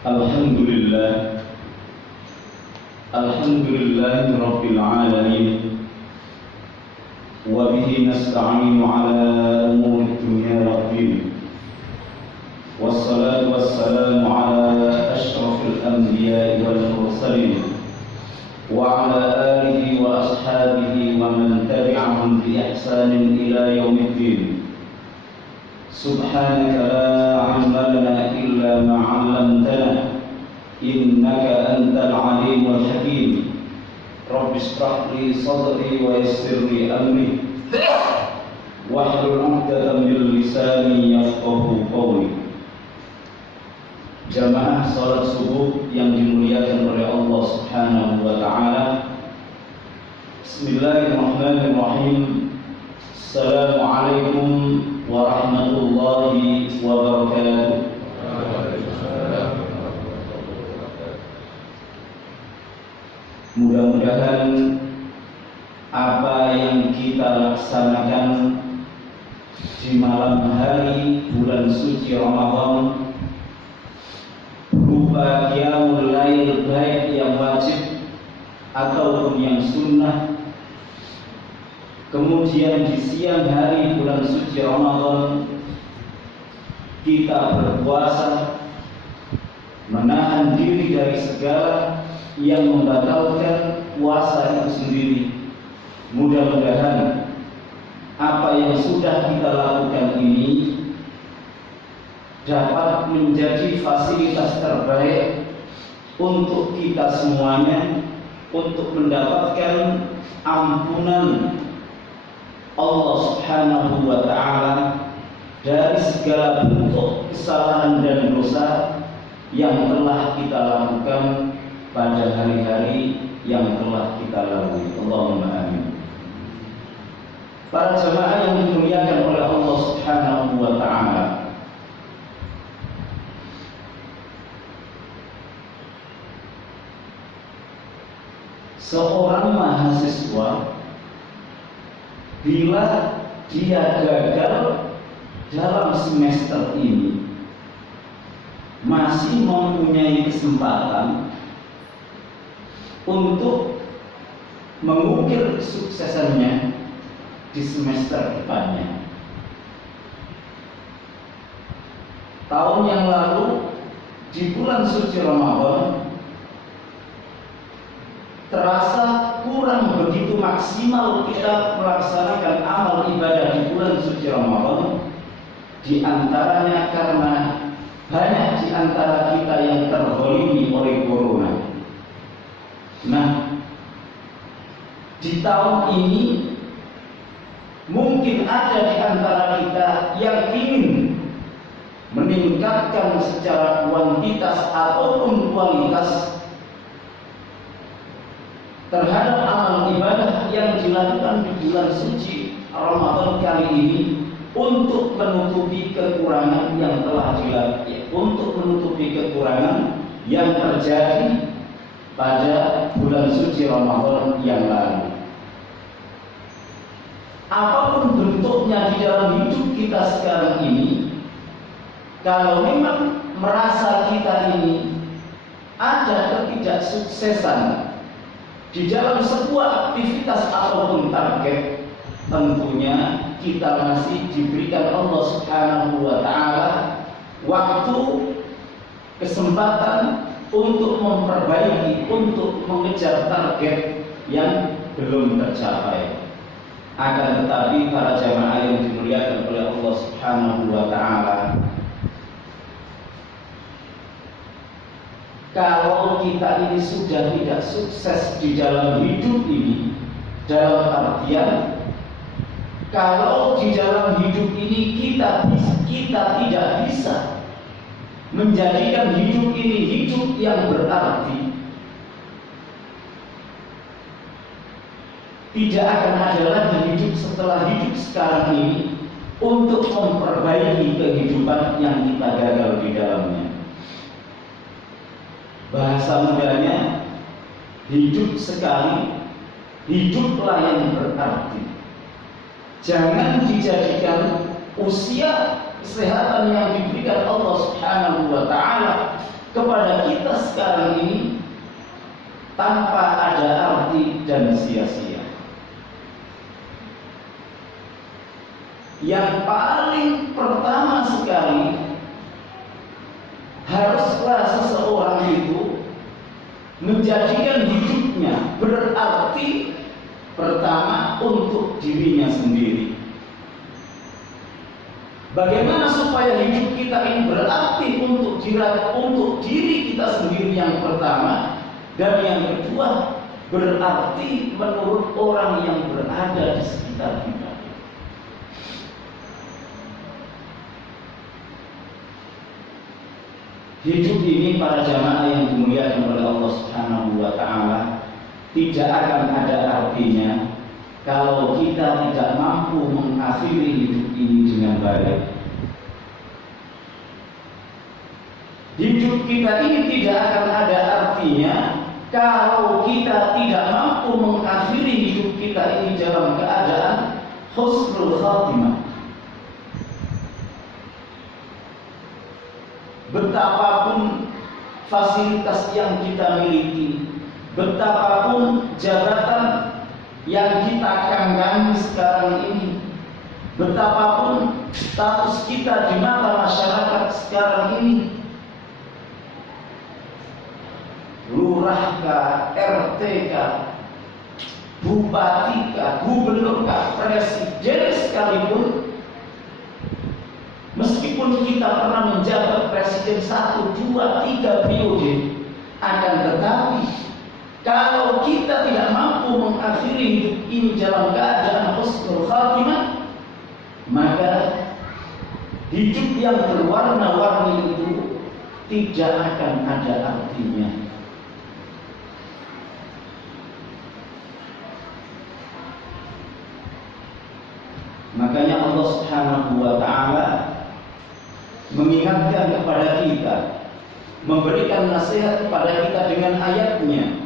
Alhamdulillah, Alhamdulillahi Rabbil Alamin, wa bihi nasta'inu ala umuri dunya waddin. Wassalatu wassalamu ala ashrafil anbiya'i wal mursalin wa ala alihi wa ashabihi wa man tabi'ahum bi ihsanin ila yaumiddin. Subhanaka la 'ilma lana illa ma 'allamtana innaka antal 'alimul hakim. Rabbi shrah li sadri wa yassir li amri wahlul 'uqdatam min lisani yafqahu qawli. Jamaah salat subuh yang dimuliakan oleh Allah Subhanahu wa taala. Bismillahirrahmanirrahim. Assalamualaikum warahmatullahi wabarakatuh. Mudah-mudahan apa yang kita laksanakan di malam hari bulan suci Ramadan berupa qiyamul lail, baik yang wajib ataupun yang sunnah, kemudian di siang hari bulan suci Ramadan kita berpuasa, menahan diri dari segala yang membatalkan puasa itu sendiri. Mudah-mudahan apa yang sudah kita lakukan ini dapat menjadi fasilitas terbaik untuk kita semuanya, untuk mendapatkan ampunan Allah Subhanahu wa ta'ala dari segala bentuk kesalahan dan dosa yang telah kita lakukan pada hari-hari yang telah kita lalui. Allahumma amin. Para jemaah yang dimuliakan oleh Allah Subhanahu wa ta'ala, seorang mahasiswa bila dia gagal dalam semester ini masih mempunyai kesempatan untuk mengukir kesuksesannya di semester depannya. Tahun yang lalu di bulan suci Ramadan terasa kurang begitu maksimal kita melaksanakan amal ibadah di bulan suci Ramadan, di antaranya karena banyak di antara kita yang terzalimi oleh corona. Nah, di tahun ini mungkin ada di antara kita yang ingin meningkatkan secara kuantitas ataupun kualitas terhadap amal ibadah yang dilakukan di bulan suci Ramadan kali ini, untuk menutupi kekurangan yang telah dilakukan, untuk menutupi kekurangan yang terjadi pada bulan suci Ramadan yang lalu. Apapun bentuknya di dalam hidup kita sekarang ini, kalau memang merasa kita ini ada ketidaksuksesan di dalam sebuah aktivitas ataupun target, tentunya kita masih diberikan Allah Subhanahu wa ta'ala waktu, kesempatan untuk memperbaiki, untuk mengejar target yang belum tercapai. Akan tetapi para jamaah yang dimuliakan oleh Allah Subhanahu wa ta'ala, kalau kita ini sudah tidak sukses di dalam hidup ini, dalam artian kalau di dalam hidup ini kita tidak bisa menjadikan hidup ini hidup yang berarti, tidak akan ada lagi hidup setelah hidup sekarang ini untuk memperbaiki kehidupan yang kita gagal di dalamnya. Bahasa mudanya, hidup sekali, hiduplah yang berarti. Jangan dijadikan usia kesehatan yang diberikan Allah Subhanahu wa ta'ala kepada kita sekarang ini tanpa ada arti dan sia-sia. Yang paling pertama sekali, haruslah seseorang itu menjadikan hidupnya berarti pertama untuk dirinya sendiri. Bagaimana supaya hidup kita ini berarti untuk diri kita sendiri yang pertama, dan yang kedua berarti menurut orang yang berada di sekitar kita. Hidup ini para jamaah yang dimuliakan oleh Allah Subhanahu wa Ta'ala tidak akan ada artinya kalau kita tidak mampu mengakhiri hidup ini dengan baik. Hidup kita ini tidak akan ada artinya kalau kita tidak mampu mengakhiri hidup kita ini dalam keadaan husnul khatimah. Betapapun fasilitas yang kita miliki, betapapun jabatan yang kita kanggangi sekarang ini, betapapun status kita di mata masyarakat sekarang ini, lurahkah, RT-kah, bupatikah, gubernurkah, presiden sekalipun, meskipun kita pernah menjabat presiden 1, 2, 3 periode, akan tetapi kalau kita tidak mampu mengakhiri hidup ini dalam keadaan husnul khatimah, maka hidup yang berwarna-warni itu tidak akan ada artinya. Makanya Allah Subhanahu wa Ta'ala mengingatkan kepada kita, memberikan nasihat kepada kita dengan ayatnya,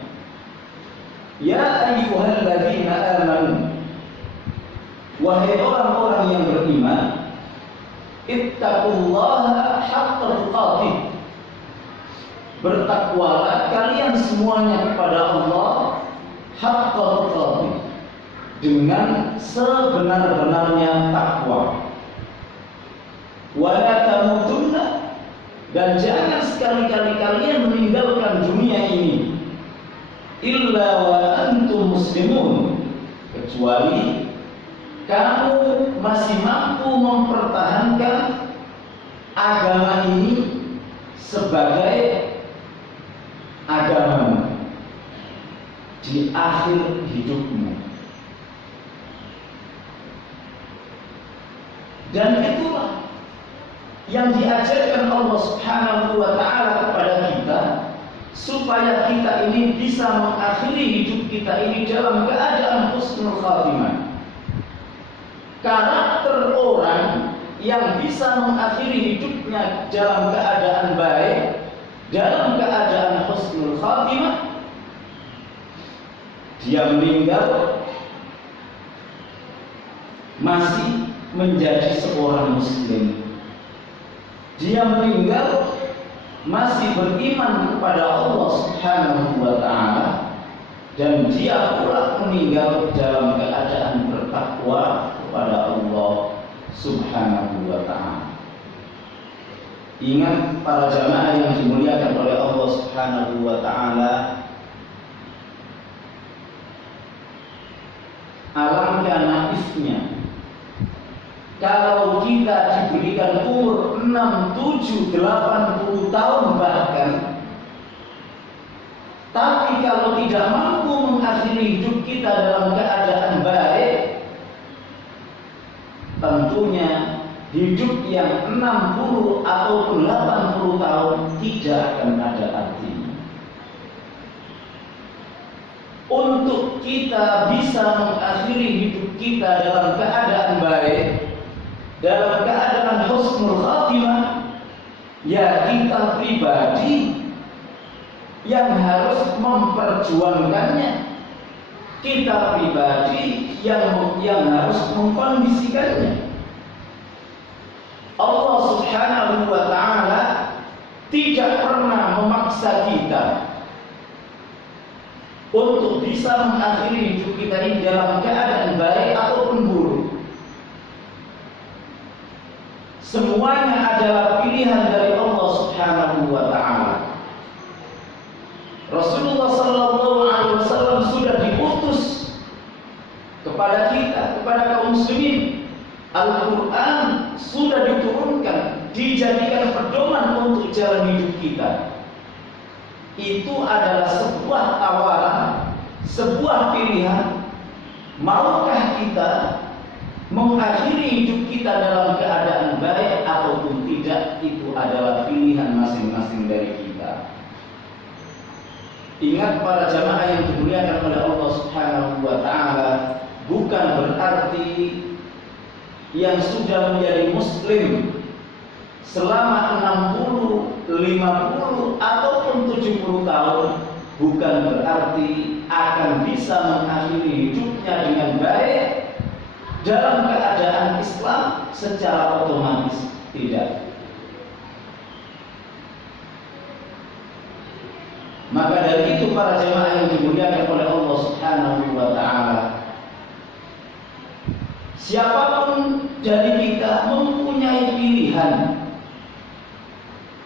ya ayyuhalladzina amanu, wahai orang-orang yang beriman, ittaqullaha haqqa tuqatih, bertakwalah kalian semuanya kepada Allah haqqa tuqatih, dengan sebenar-benarnya takwa. Wala tamutunna, dan jangan sekali-kali kalian meninggalkan dunia ini illa wa antum muslimun, kecuali kamu masih mampu mempertahankan agama ini sebagai agama di akhir hidupmu. Dan itulah yang diajarkan Allah Subhanahu wa Ta'ala kepada kita, supaya kita ini bisa mengakhiri hidup kita ini dalam keadaan husnul khatimah. Karakter orang yang bisa mengakhiri hidupnya dalam keadaan baik, dalam keadaan husnul khatimah, dia meninggal masih menjadi seorang muslim. Dia meninggal masih beriman kepada Allah Subhanahu wa Ta'ala, dan dia pula meninggal dalam keadaan bertakwa kepada Allah Subhanahu wa Ta'ala. Ingat para jamaah yang dimuliakan oleh Allah Subhanahu wa Ta'ala, alangkah naifnya kalau kita diberikan umur 6, 7, 80 tahun bahkan, tapi kalau tidak mampu mengakhiri hidup kita dalam keadaan baik, tentunya hidup yang 60 atau 80 tahun tidak akan ada artinya. Untuk kita bisa mengakhiri hidup kita dalam keadaan baik, dalam keadaan husnul khatimah, ya kita pribadi yang harus memperjuangkannya, kita pribadi yang harus mengkondisikannya. Allah Subhanahu wa Ta'ala tidak pernah memaksa kita untuk bisa mengakhiri hidup kita ini dalam keadaan baik ataupun buruk. Semuanya adalah pilihan dari Allah Subhanahu wa Ta'ala. Rasulullah Sallallahu Alaihi Wasallam sudah diutus kepada kita, kepada kaum muslimin. Al-Quran sudah diturunkan, dijadikan pedoman untuk jalan hidup kita. Itu adalah sebuah tawaran, sebuah pilihan. Maukah kita mengakhiri hidup kita dalam keadaan baik ataupun tidak? Itu adalah pilihan masing-masing dari kita. Ingat para jamaah yang dimuliakan oleh Allah Subhanahu wa Ta'ala, bukan berarti yang sudah menjadi muslim selama 60, 50 ataupun 70 tahun bukan berarti akan bisa mengakhiri hidupnya dengan baik dalam keadaan Islam secara otomatis. Tidak. Maka dari itu para jemaah yang dimuliakan oleh Allah Subhanahu wa Ta'ala, siapapun dari kita mempunyai pilihan,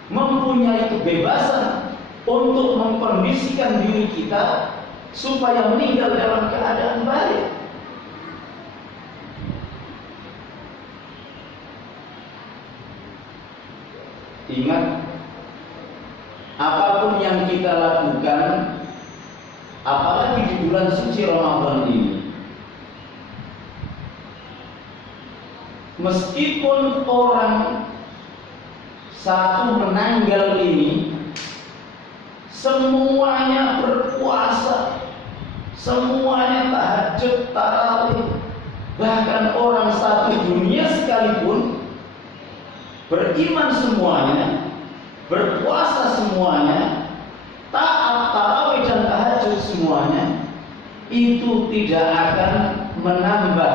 mempunyai kebebasan untuk mengkondisikan diri kita supaya meninggal dalam keadaan baik. Ingat, apapun yang kita lakukan, apalagi di bulan suci Ramadan ini, meskipun orang satu menanggal ini semuanya berpuasa, semuanya tahajud, tarawih, bahkan orang satu dunia sekalipun beriman semuanya, berpuasa semuanya, taat tarawih dan tahajud semuanya, itu tidak akan menambah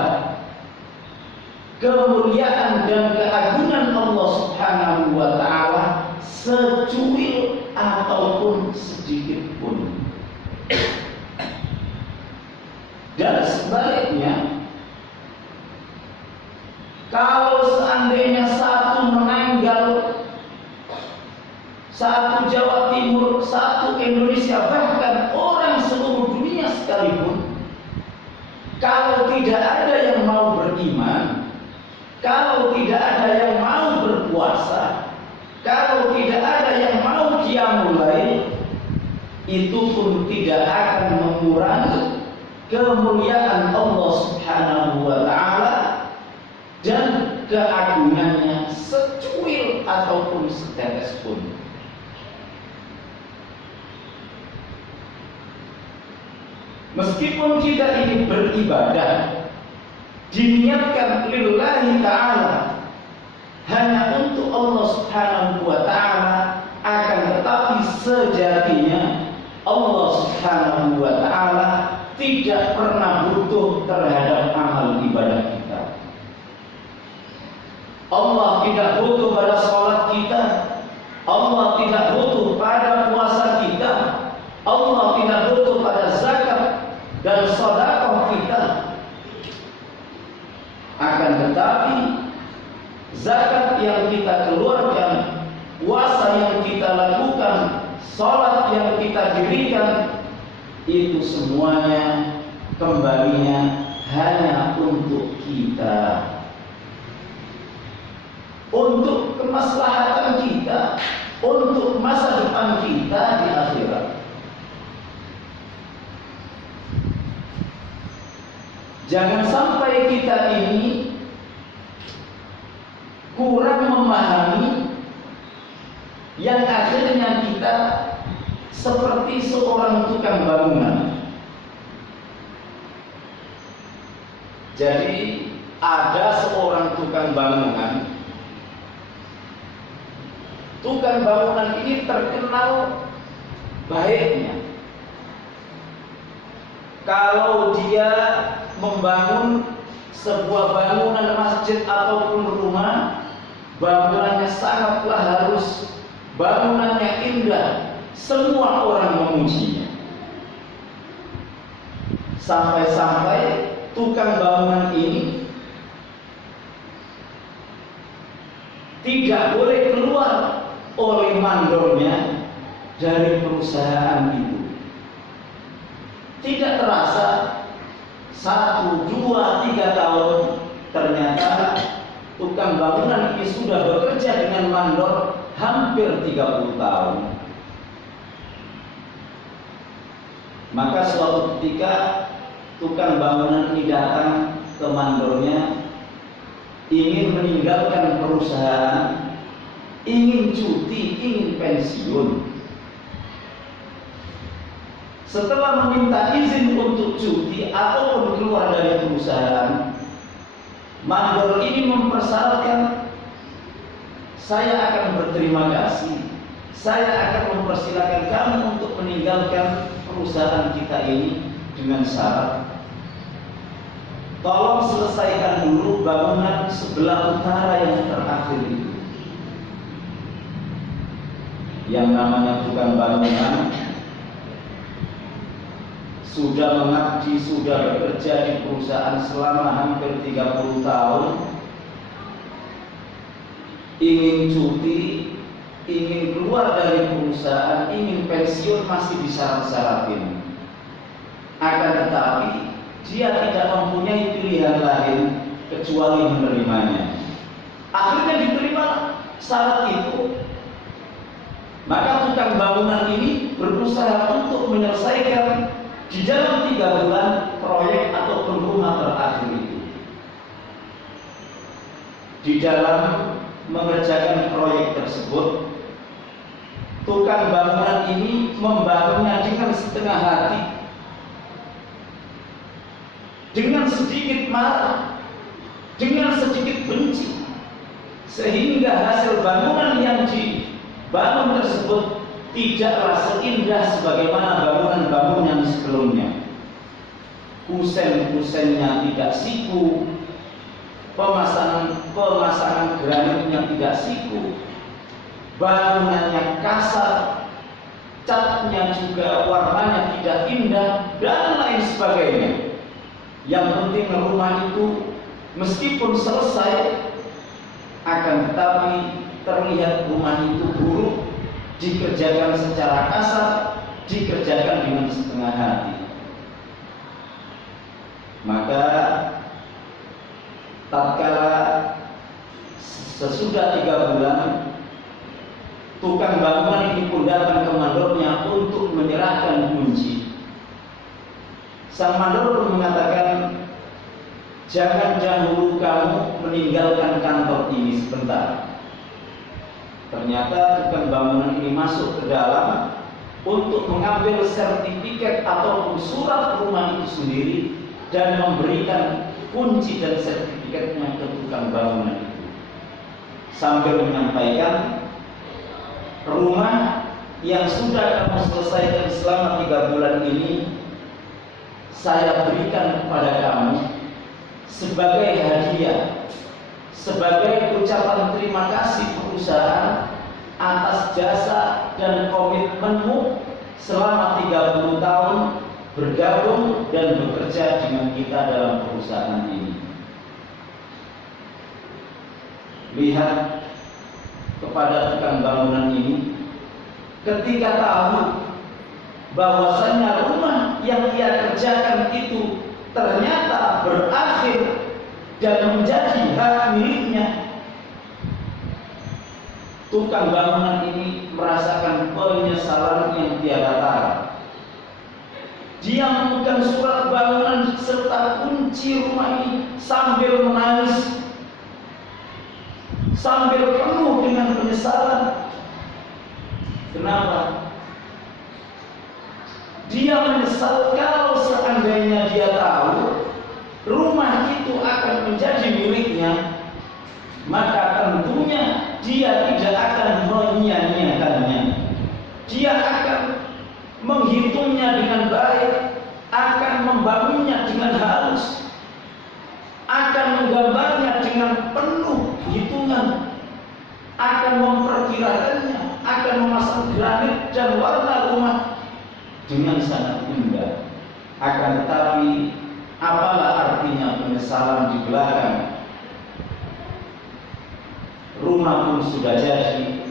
kemuliaan dan keagungan Allah Subhanahu wa Ta'ala secuil ataupun sedikit pun. Dan sebaliknya, kalau seandainya satu menanggal, satu Jawa Timur, satu Indonesia, bahkan orang seluruh dunia sekalipun, kalau tidak ada yang mau beriman, kalau tidak ada yang mau berpuasa, kalau tidak ada yang mau qiyamul lail, itu pun tidak akan mengurangi kemuliaan Allah Subhanahu wa Ta'ala dan keagungannya secuil ataupun setetes pun. Meskipun kita ini beribadah diniatkan lillahi ta'ala, hanya untuk Allah Subhanahu wa Ta'ala, akan tetapi sejatinya Allah Subhanahu wa Ta'ala tidak pernah butuh terhadap amal ibadah kita. Allah tidak butuh pada sholat kita, Allah tidak butuh pada puasa kita, Allah tidak butuh pada zakat dan sedekah kita. Akan tetapi zakat yang kita keluarkan, puasa yang kita lakukan, sholat yang kita dirikan, itu semuanya kembalinya hanya untuk kita, untuk kemaslahatan kita, untuk masa depan kita di akhirat. Jangan sampai kita ini kurang memahami, yang akhirnya kita seperti seorang tukang bangunan. Jadi ada seorang tukang bangunan. Tukang bangunan ini terkenal baiknya. Kalau dia membangun sebuah bangunan masjid ataupun rumah, bangunannya sangatlah harus bangunannya indah, semua orang memujinya. Sampai-sampai tukang bangunan ini tidak boleh keluar oleh mandornya dari perusahaan itu. Tidak terasa 1, 2, 3 tahun ternyata tukang bangunan ini sudah bekerja dengan mandor hampir 30 tahun. Maka suatu ketika tukang bangunan ini datang ke mandornya, ingin meninggalkan perusahaan, ingin cuti, ingin pensiun. Setelah meminta izin untuk cuti ataupun keluar dari perusahaan, mandor ini mempersyaratkan, saya akan berterima kasih, saya akan mempersilahkan kamu untuk meninggalkan perusahaan kita ini dengan syarat, tolong selesaikan dulu bangunan sebelah utara yang terakhir itu. Yang namanya tukang bangunan sudah mengabdi, sudah bekerja di perusahaan selama hampir 30 tahun, ingin cuti, ingin keluar dari perusahaan, ingin pensiun masih disyarat-syaratin. Akan tetapi dia tidak mempunyai pilihan lain kecuali menerimanya. Akhirnya diterima syarat itu. Maka tukang bangunan ini berusaha untuk menyelesaikan di dalam 3 bulan proyek ataupun rumah terakhir itu. Di dalam mengerjakan proyek tersebut, tukang bangunan ini membangunnya dengan setengah hati, dengan sedikit marah, dengan sedikit benci, sehingga hasil bangunan yang dibangun tersebut tidaklah seindah sebagaimana bangunan-bangunan sebelumnya. Kusen-kusennya tidak siku, pemasangan granitnya tidak siku, bangunannya kasar, catnya juga warnanya tidak indah, dan lain sebagainya. Yang penting rumah itu meskipun selesai, akan tetapi terlihat rumah itu buruk, dikerjakan secara kasar, dikerjakan dengan setengah hati. Maka tatkala sesudah 3 bulan, tukang bangunan ini pun datang ke mandornya untuk menyerahkan kunci. Sang mandor pun mengatakan, jangan dahulu kamu meninggalkan kantor ini sebentar. Ternyata tukang bangunan ini masuk ke dalam untuk mengambil sertifikat ataupun surat rumah itu sendiri dan memberikan kunci dan sertifikatnya ke tukang bangunan itu, sambil menyampaikan, rumah yang sudah kamu selesaikan selama 3 bulan ini saya berikan kepada kamu sebagai hadiah, sebagai ucapan terima kasih perusahaan atas jasa dan komitmenmu selama 30 tahun bergabung dan bekerja dengan kita dalam perusahaan ini. Lihat kepada tukang bangunan ini, ketika tahu bahwasanya rumah yang ia kerjakan itu ternyata berakhir dan menjadi hak miliknya, tukang bangunan ini merasakan penyesalan yang tiada tara. Dia memegang surat bangunan serta kunci rumah ini sambil menangis, sambil penuh dengan penyesalan. Kenapa? Dia menyesal kalau seandainya dia tahu rumah itu akan menjadi miliknya, maka tentunya dia tidak akan menyia-nyiakannya. Dia akan menghitungnya dengan baik, akan membangunnya dengan halus, akan menggambarnya dengan penuh hitungan, akan memperkirakannya, akan akan memasang granit dan warna rumah dengan sangat indah. Akan tetapi apalah artinya penyesalan di belakang? Rumah pun sudah jadi,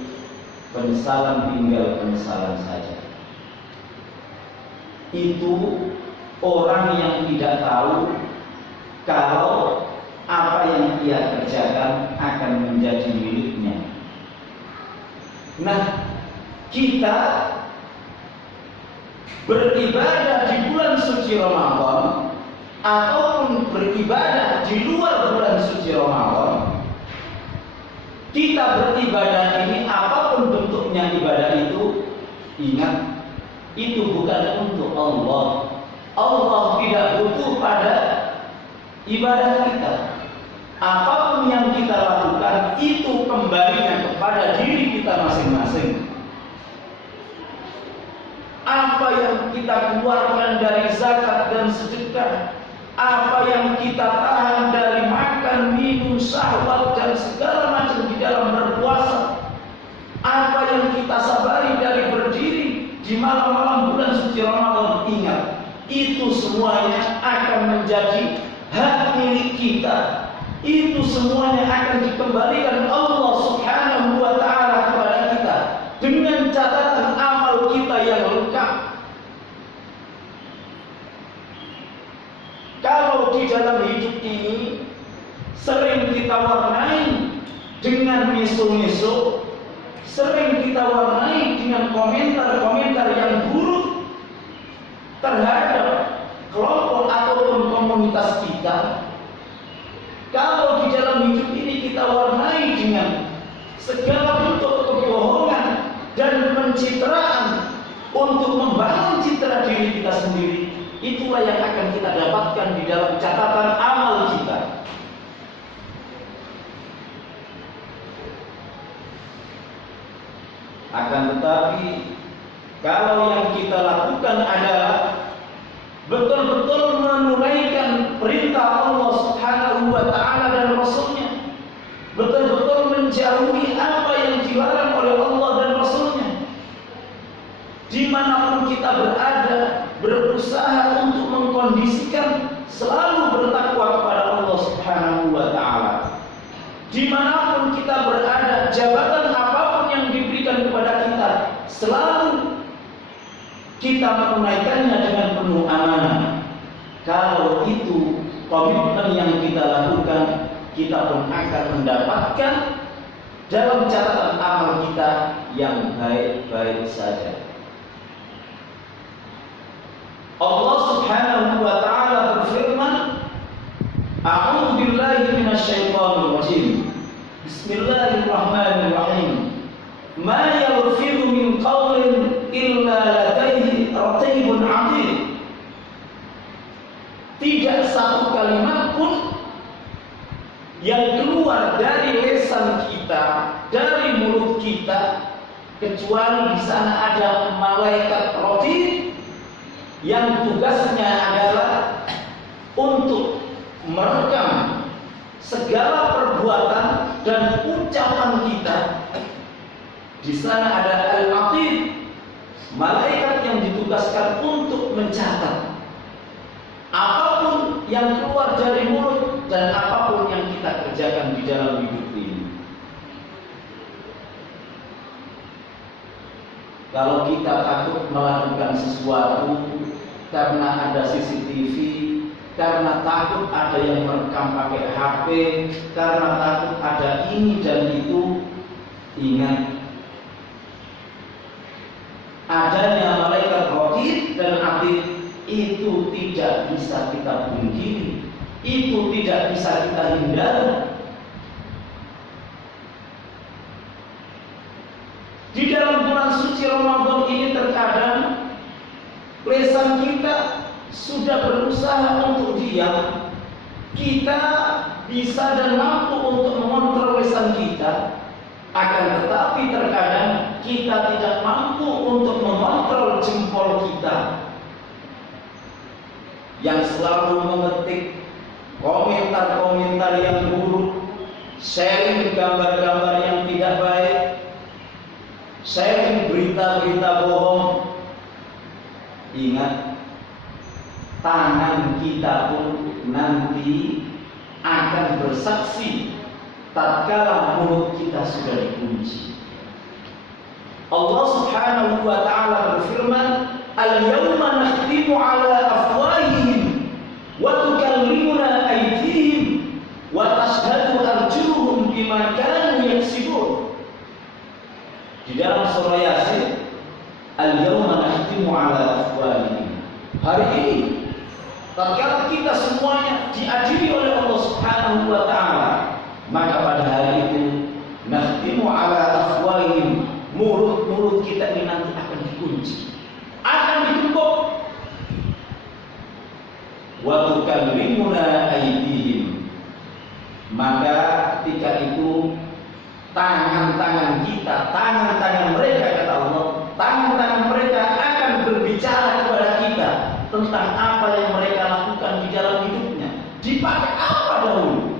penyesalan tinggal penyesalan saja. Itu orang yang tidak tahu kalau apa yang ia kerjakan akan menjadi miliknya. Nah, kita beribadah di bulan suci Ramadan ataupun beribadah di luar bulan suci Ramadan, kita beribadah ini apapun bentuknya ibadah itu, ingat, itu bukan untuk Allah. Allah tidak butuh pada ibadah kita. Apapun yang kita lakukan itu kembalinya kepada diri kita masing-masing. Apa yang kita keluarkan dari zakat dan sedekah, apa yang kita tahan dari makan, minum, syahwat dan segala macam di dalam berpuasa, apa yang kita sabari dari berdiri di malam-malam bulan suci Ramadan, ingat, itu semuanya akan menjadi hak milik kita. Itu semuanya akan dikembalikan Allah Subhanahu wa ta'ala kepada kita dengan catatan amal kita yang lengkap. Kalau di dalam hidup ini sering kita warnai dengan miso-miso, sering kita warnai dengan komentar-komentar yang buruk terhadap kelompok ataupun komunitas kita. Kalau di dalam hidup ini kita warnai dengan segala bentuk kebohongan dan pencitraan untuk membangun citra diri kita sendiri, itulah yang akan kita dapatkan di dalam catatan amal kita. Akan tetapi kalau yang kita lakukan adalah betul-betul menunaikan perintah Allah Subhanahu wa ta'ala dan Rasulnya, betul-betul menjauhi apa yang dilarang oleh Allah dan Rasulnya, dimanapun kita berada, berusaha untuk mengkondisikan selalu bertakwa kepada Allah Subhanahu wa ta'ala. Dimanapun kita berada, jabatan apapun yang diberikan kepada kita, selalu kita menunaikannya dengan penuh amanah. Kalau itu komitmen yang kita lakukan, kita pun akan mendapatkan dalam catatan amal kita yang baik-baik saja. Allah Subhanahu wa ta'ala berfirman, A'udzu billahi minasyaitonir rajim. Bismillahirrahmanirrahim. Ma yalfidu min qawlin illa ladaihi raqibun 'atid. Tidak satu kalimat pun yang keluar dari lisan kita, dari mulut kita, kecuali di sana ada malaikat raqib yang tugasnya adalah untuk merekam segala perbuatan dan ucapan kita. Di sana ada al-atid, malaikat yang ditugaskan untuk mencatat apapun yang keluar dari mulut dan apapun yang kita kerjakan di dalam hidup ini. Kalau kita takut melakukan sesuatu karena ada CCTV, karena takut ada yang merekam pakai HP, karena takut ada ini dan itu, ingat, adanya malaikat raqib dan atid itu tidak bisa kita pungkiri, itu tidak bisa kita hindari. Di dalam bulan suci Ramadan ini terkadang lisan kita sudah berusaha untuk diam. Kita bisa dan mampu untuk mengontrol lisan kita, akan tetapi terkadang kita tidak mampu untuk mengontrol jempol kita yang selalu mengetik komentar-komentar yang buruk, sharing gambar-gambar yang tidak baik, sharing berita-berita bohong, ingat, tangan kita pun nanti akan bersaksi tatkala mulut kita sudah dikunci. Allah Subhanahu wa taala berfirman, "Al-yawma nakhtimu 'ala afwahihim wa tukallimuna aydihim wa tashhadu arjuluhum bima kanu yaksibun." Di dalam surah Yasin, "Al-yawma nakhtimu 'ala afwahihim." Hari ini tatkala kita semuanya diadili oleh Allah Subhanahu wa taala, maka pada hari itu nakhtimu 'ala afwahihim, mulut-mulut kita ini nanti akan dikunci, akan ditutup. Wa tukallimuna aydihim, maka ketika itu tangan-tangan kita, tangan-tangan mereka, kata Allah, tangan-tangan mereka akan berbicara kepada kita tentang apa yang mereka lakukan di dalam hidupnya. Dipakai apa dahulu?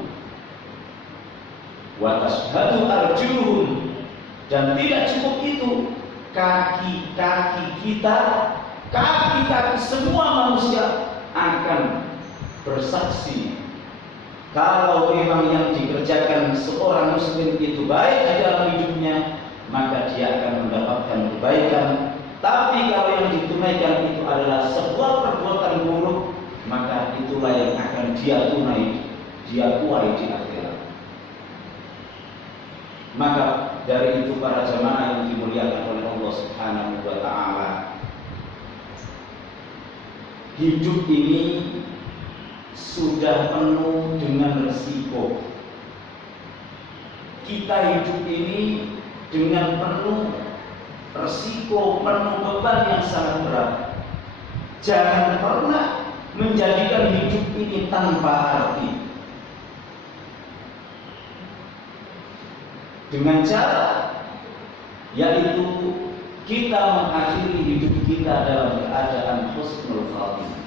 Wa tashhadu arjuluhum, dan tidak cukup itu, kaki-kaki kita, kaki-kaki semua manusia akan bersaksi kalau memang yang dikerjakan seorang muslim itu baik di dalam hidupnya, maka dia akan mendapatkan kebaikan. Tapi kalau yang ditunaikan itu adalah sebuah perbuatan buruk, maka itulah yang akan dia tuai di akhirat. Maka dari itu para jamaah yang dimuliakan oleh Allah Subhanahu wa taala, hidup ini sudah penuh dengan resiko. Kita hidup ini dengan penuh resiko, penuh beban yang sangat berat. Jangan pernah menjadikan hidup ini tanpa arti. Dengan cara yaitu kita mengakhiri hidup kita dalam keadaan husnul khatimah.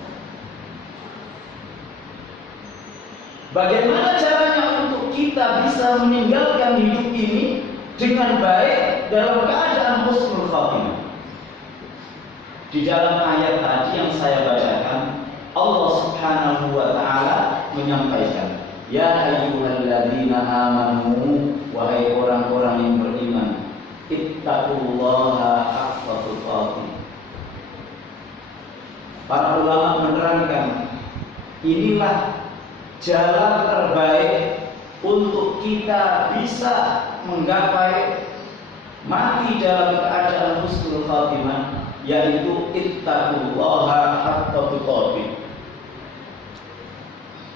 Bagaimana caranya untuk kita bisa meninggalkan hidup ini dengan baik dalam keadaan husnul khatimah? Di dalam ayat tadi yang saya bacakan, Allah Subhanahu wa taala menyampaikan, "Ya ayyuhalladzina amanu," wahai orang-orang yang beriman, "ittaqullaha haqqa tuqatih." Para ulama menerangkan, inilah jalan terbaik untuk kita bisa menggapai mati dalam keadaan husnul khatimah, yaitu ittaqullaha haqqa tuqatih.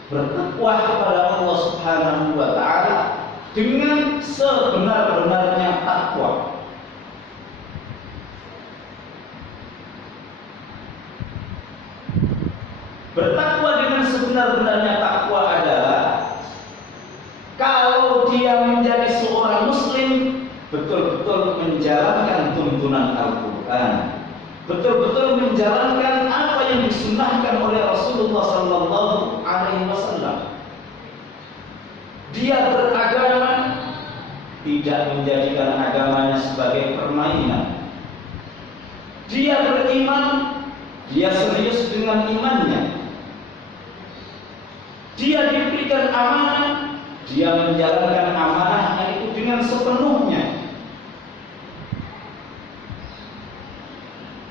Bertakwa kepada Allah Subhanahu wa taala dengan sebenar-benarnya takwa. Bertakwa dengan sebenar-benarnya takwa adalah kalau dia menjadi seorang muslim, betul-betul menjalankan tuntunan Al-Quran, betul-betul menjalankan apa yang disunnahkan oleh Rasulullah Sallallahu Alaihi Wasallam. Dia beragama, tidak menjadikan agamanya sebagai permainan. Dia beriman, dia serius dengan imannya. Dia diberikan amanah, dia menjalankan amanahnya itu dengan sepenuhnya.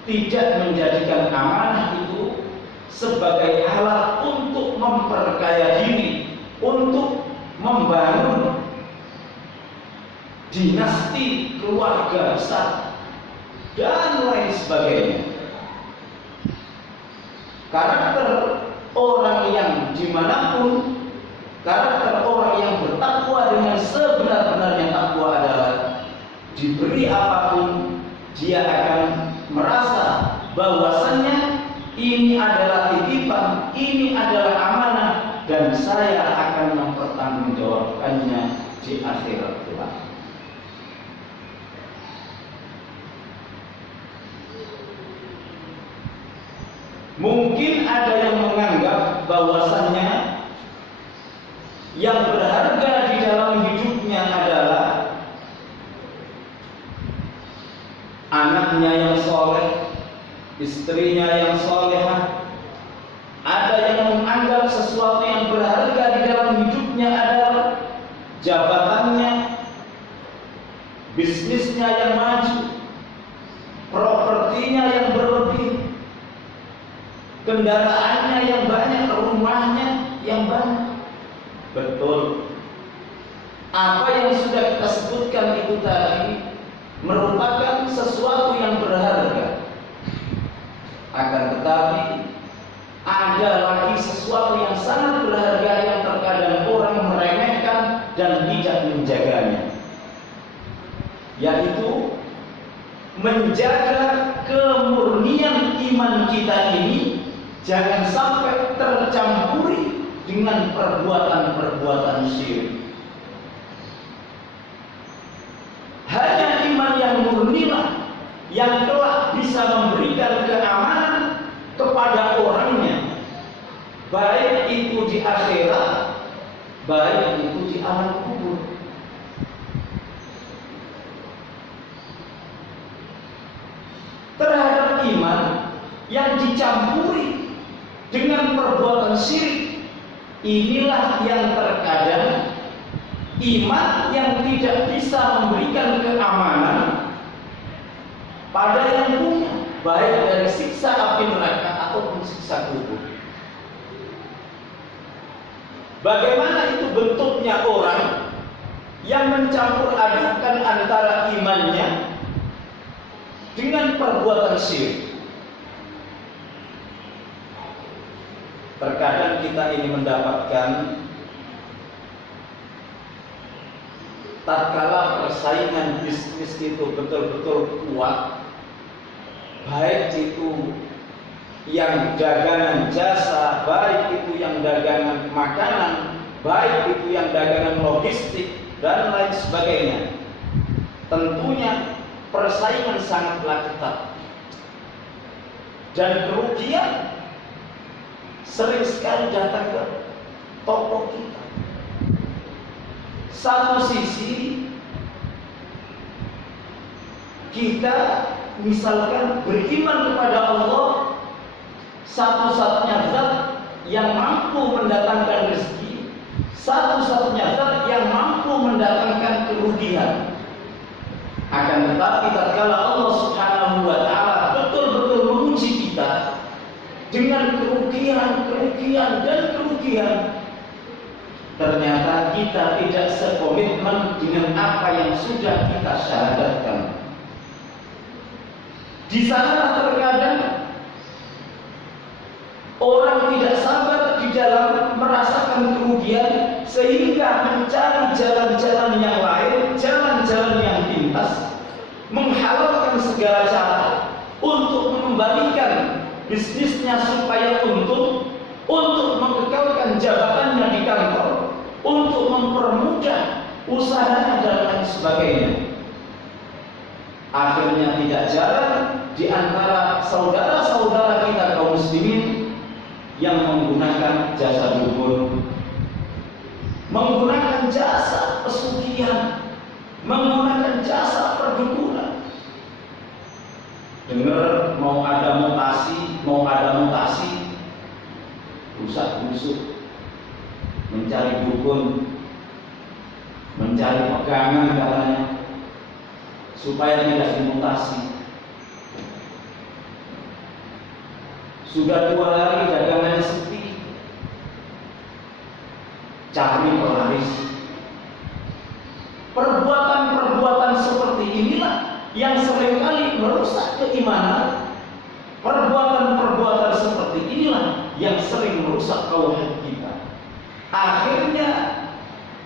Tidak menjadikan amanah itu sebagai alat untuk memperkaya diri, untuk membangun dinasti keluarga besar dan lain sebagainya. Karakter orang yang dimanapun, karakter orang yang bertakwa dengan sebenar-benarnya takwa adalah diberi apapun dia akan merasa bahwasannya ini adalah titipan, ini adalah amanah, dan saya akan mempertanggungjawabkannya di akhirat kelak. Mungkin ada yang menganggap bahwasannya yang berharga di dalam hidupnya adalah anak anaknya yang soleh, istrinya yang solehah. Ada yang menganggap sesuatu yang berharga di dalam hidupnya adalah jabatannya, bisnisnya yang maju, propertinya yang berlebih, kendaraannya yang banyak, rumahnya yang banyak. Betul, apa yang sudah kita sebutkan itu tadi merupakan sesuatu yang berharga. Akan tetapi ada lagi sesuatu yang sangat berharga yang terkadang orang meremehkan dan tidak menjaganya, yaitu menjaga kemurnian iman kita ini jangan sampai tercampuri dengan perbuatan-perbuatan syirik. Hanya iman yang murnilah yang kelak bisa memberikan keamanan kepada orangnya, baik itu di akhirat, baik itu di alam kubur. Terhadap iman yang dicampuri dengan perbuatan syirik, inilah yang terkadang iman yang tidak bisa memberikan keamanan pada yang punya, baik dari siksa api neraka ataupun siksa kubur. Bagaimana itu bentuknya orang yang mencampur adukan antara imannya dengan perbuatan syirik? Terkadang kita ini mendapatkan tatkala persaingan bisnis itu betul-betul kuat, baik itu yang dagangan jasa, baik itu yang dagangan makanan, baik itu yang dagangan logistik dan lain sebagainya. Tentunya persaingan sangatlah ketat dan kerugian sering sekali datang ke toko kita. Satu sisi kita misalkan beriman kepada Allah, satu-satunya zat yang mampu mendatangkan rezeki, satu-satunya zat yang mampu mendatangkan kerugian. Akan tetapi tatkala Allah Subhanahu wa taala betul-betul menguji kita dengan kerugian dan kerugian, ternyata kita tidak sekomitmen dengan apa yang sudah kita syahadatkan. Di sana terkadang orang tidak sabar di dalam merasakan kerugian sehingga mencari jalan-jalan yang lain, jalan-jalan yang pintas, menghalalkan segala cara untuk mengembalikan bisnisnya supaya untung, untuk mengekalkan jabatannya di kantor, untuk mempermudah usahanya dan lain sebagainya. Akhirnya tidak jalan di antara saudara-saudara kita kaum muslimin yang menggunakan jasa dukun, menggunakan jasa pesugihan, menggunakan jasa perdukunan. Dengar mau ada mutasi, rusak-rusuk, mencari dukun, mencari pegangan katanya, supaya tidak dimutasi. Sudah 2 hari dagangannya sepi, cari pelaris. Perbuatan-perbuatan seperti inilah yang seringkali merusak keimanan. Perbuatan-perbuatan seperti inilah yang sering merusak tauhid kita. Akhirnya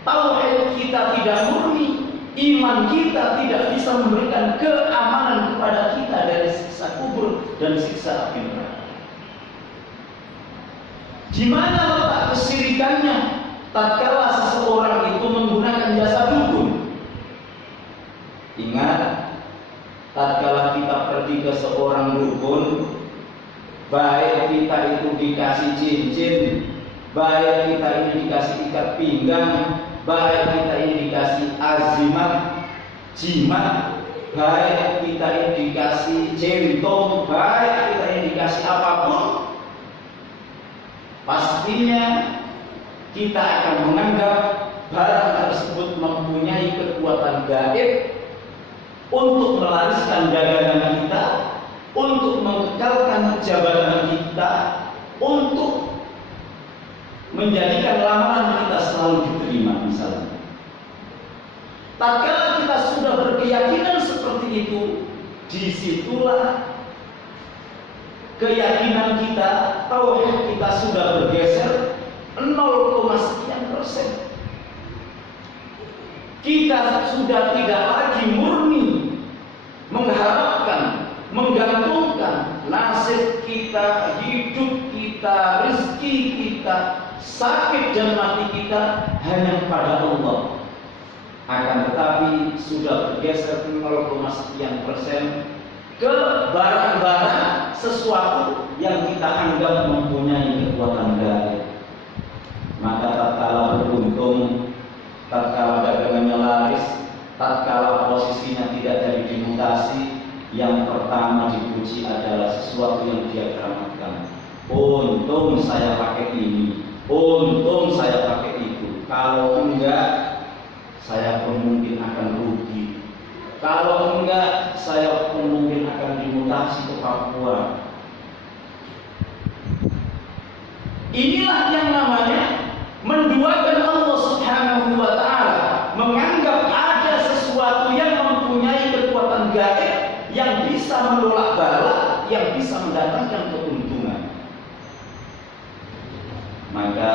tauhid kita tidak murni, iman kita tidak bisa memberikan keamanan kepada kita dari siksa kubur dan siksa api neraka. Di mana letak kesyirikannya tatkala seseorang itu menggunakan jasa dukun? Ingat, tatkala kita pergi ke seorang dukun, baik kita itu dikasih cincin, baik kita ini dikasih ikat pinggang, baik kita ini dikasih azimat, jimat, baik kita indikasi centong, baik kita indikasi apapun, pastinya kita akan menganggap barang tersebut mempunyai kekuatan gaib untuk melariskan dagangan kita, untuk mengekalkan jabatan kita, untuk menjadikan lamaran kita selalu diterima misalnya. Tatkala kita sudah berkeyakinan seperti itu, disitulah keyakinan kita, tauhid kita sudah bergeser 0, sekian persen. Kita sudah tidak lagi murni mengharapkan, menggantungkan nasib kita, hidup kita, rezeki kita, sakit dan mati kita hanya kepada Allah. Akan tetapi sudah bergeser 0, sekian persen ke barang-barang sesuatu yang kita anggap mempunyai kekuatan gaib. Maka tatkala beruntung, tatkala dagangannya laris, tatkala posisinya tidak jadi dimutasi, yang pertama dipuji adalah sesuatu yang dia keramatkan. Untung saya pakai ini, untung saya pakai itu. Kalau enggak, saya pun mungkin akan rugi. Kalau enggak, saya pun mungkin akan dimutasi ke Papua. Inilah yang namanya menduakan Allah Subhanahu wa ta'ala, menganggap ada sesuatu yang mempunyai kekuatan gaib yang bisa menolak bala, yang bisa mendatangkan keuntungan. Maka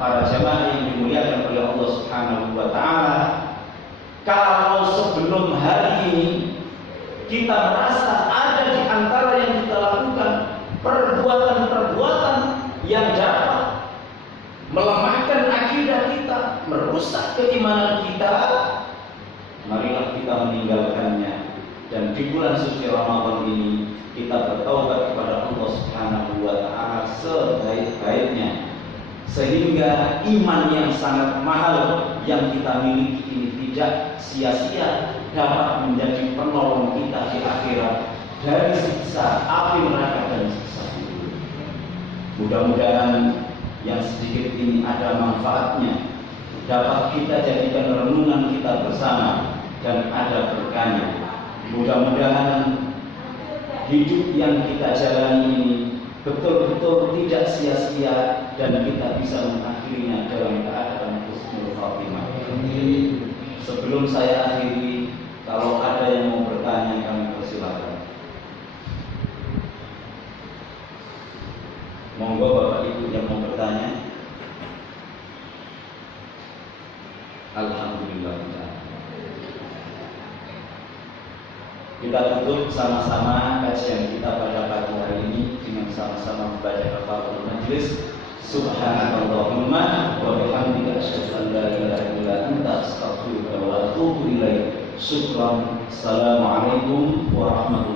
para jamaah yang dimuliakan oleh Allah Subhanahu wa ta'ala, kalau sebelum hari ini kita merasa ada di antara yang kita lakukan perbuatan-perbuatan yang dapat melemahkan akidah kita, merusak keimanan kita, marilah kita meninggalkannya. Dan di bulan suci Ramadan ini kita bertaubat kepada Allah Subhanahu wa ta'ala sebaik-baiknya, sehingga iman yang sangat mahal yang kita miliki ini tidak sia-sia, dapat menjadi penolong kita di akhirat dari siksa api neraka dan siksa kubur. Mudah-mudahan yang sedikit ini ada manfaatnya, dapat kita jadikan renungan kita bersama dan ada berkahnya. Mudah-mudahan hidup yang kita jalani ini betul-betul tidak sia-sia dan kita bisa mengakhirinya dalam keadaan husnul khatimah. Sebelum saya akhiri, kalau ada yang mau bertanya kami persilakan. Monggo Bapak Ibu yang mau bertanya. Alhamdulillah. Kita tutup sama-sama kajian kita pada pagi hari ini dengan sama-sama membaca kafatul majlis. Subhanallahumma wa bihamdika asyhadu an la ilaha illa anta astaghfiruka wa atubu ilaik. Syukran. Assalamualaikum warahmatullahi wabarakatuh.